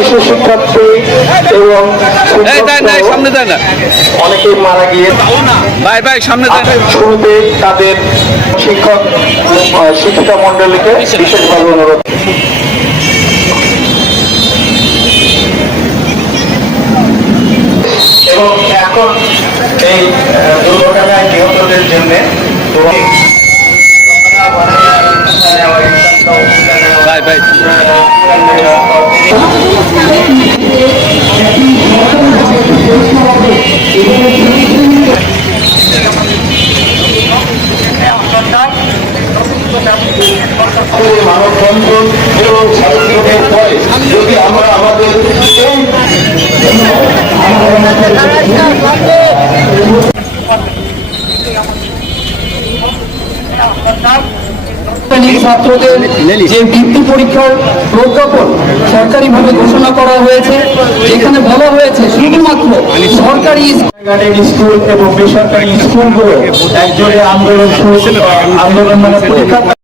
শিশু শিক্ষার্থী এবং অনেকেই মারা গিয়ে ভাই ভাই সামনে শুরুতে তাদের শিক্ষক শিক্ষিকা মন্ডলীকে বিশেষভাবে অনুরোধ। এবং এখন এই দুর্ঘটনায় নিহতদের জন্য ভাই ভাই। মানববন্ধন এবং ছাত্রদের পরে ছাত্রদের যে বৃত্তি পরীক্ষার প্রজ্ঞাপন সরকারিভাবে ঘোষণা করা হয়েছে এখানে বলা হয়েছে শুধুমাত্র সরকারি স্কুল এবং বেসরকারি স্কুলগুলো একজোড়ে আন্দোলন শুরু। আন্দোলন মানে পরীক্ষা